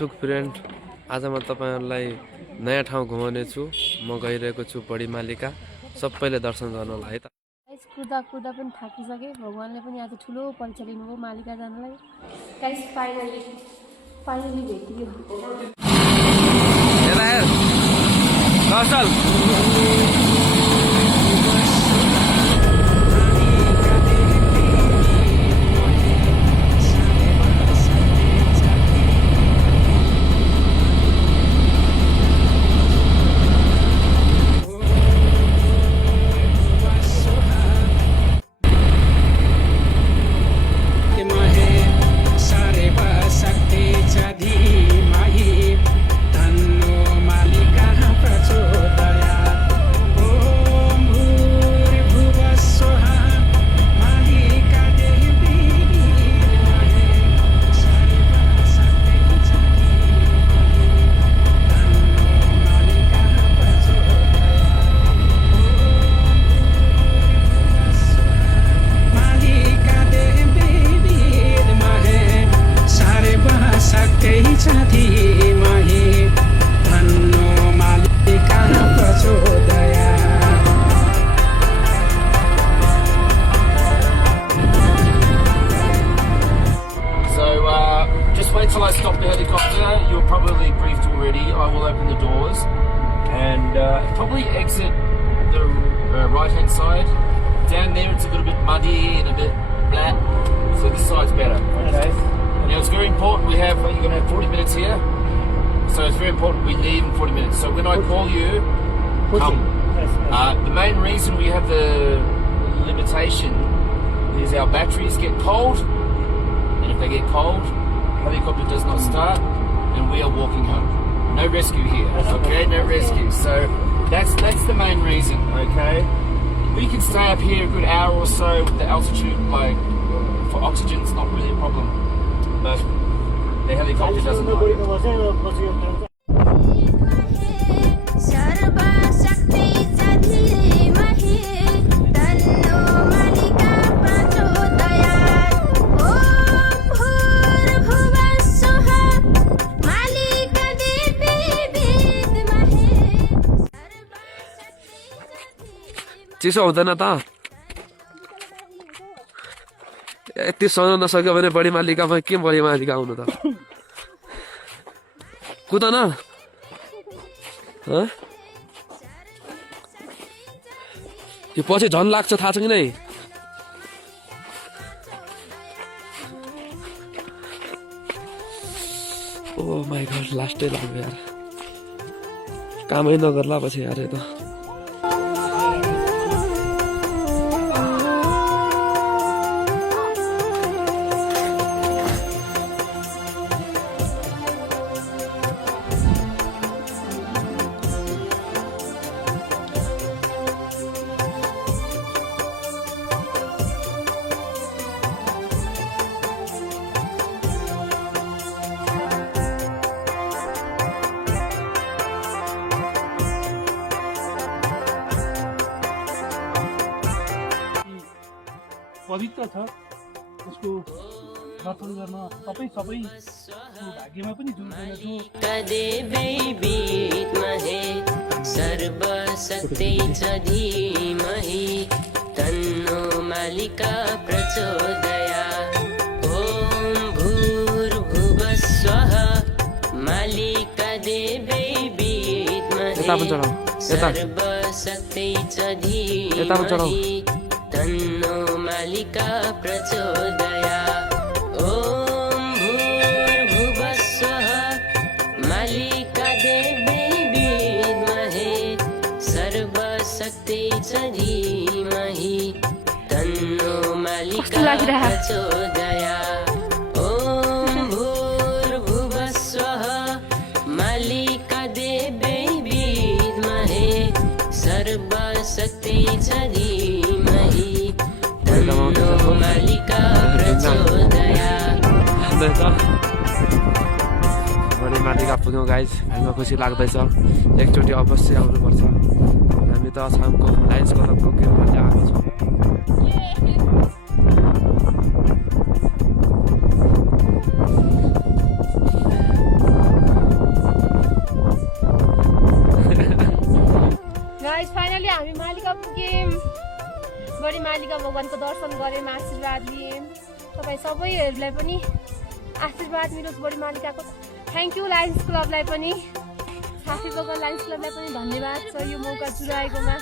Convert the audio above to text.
Facebook friend, आज म तपाईहरुलाई नयाँ ठाउँ घुमाउने छु। म गइरहेको छु बडी मालिका, सबैले दर्शन गर्नलाई है त। गाइस कुदा कुदा पनि थाकिसके, भगवानले पनि आज ठुलो परीक्षा लिनुभयो मालिका जानलाई। गाइस फाइनली भेटियो। हेर हेर कौशल Until I stop the helicopter, you're probably briefed already. I will open the doors and probably exit the right-hand side. Down there it's a little bit muddy and a bit flat, so this side's better. Okay. Now it's very important you're going to have 40 minutes here, so it's very important we leave in 40 minutes. So when I call you, come. The main reason we have the limitation is our batteries get cold, and if they get cold, helicopter does not start and we are walking home. No rescue here, okay? No rescue. So that's the main reason, okay? We can stay up here a good hour or so with the altitude, like for oxygen it's not really a problem. But the helicopter doesn't know. चिसो हुँदैन त? यति सहन नसक्यो भने body मालिकामा के body मालिका आउनु त? कुद न? यो पछि झन लाग्छ थाहा छ कि नै? ओ माय गॉड, लास्टै लाग्यो यार। कामै नगर्ला पछि यार त। पवित्र छ उसको दर्शन गर्न सबै भाग्यमा पनि जुट्दैन जो सर्वशक्ति च धीमहि तन्नो मालिका प्रचोदयात्। ॐ भूर्भुवः स्वः मालिका देवी विद्महे सर्वशक्ति च धीमहि तन्नो मालिका प्रचोदयात्। ॐ भूर्भुवः स्वः मालिका देवी विद्महे सर्वशक्ति च धीमहि तन्नो मालिका प्रचोदयात्। ॐ भूर्भुवः स्वः मालिका देवी विद्महे सर्वशक्ति च धीमहि मालिका प्रचोदयात्। बडी मालिका पुग्यौँ गाइज, हामीलाई खुसी लाग्दैछ। एकचोटि अवश्य आउनुपर्छ। हामी त अछामको लायन्स क्लबको गेममा आएको छौँ। हामी मालिका पुग्यौँ। बढी मालिका भगवानको दर्शन गऱ्यौँ, आशीर्वाद लियौँ। तपाईँ सबैहरूलाई पनि आशीर्वाद मिलोस् बढी मालिकाको। थ्याङ्क यू लायन्स क्लबलाई पनि, साथी बगर लायन्स क्लबलाई पनि धन्यवाद छ यो मौका जुराएकोमा।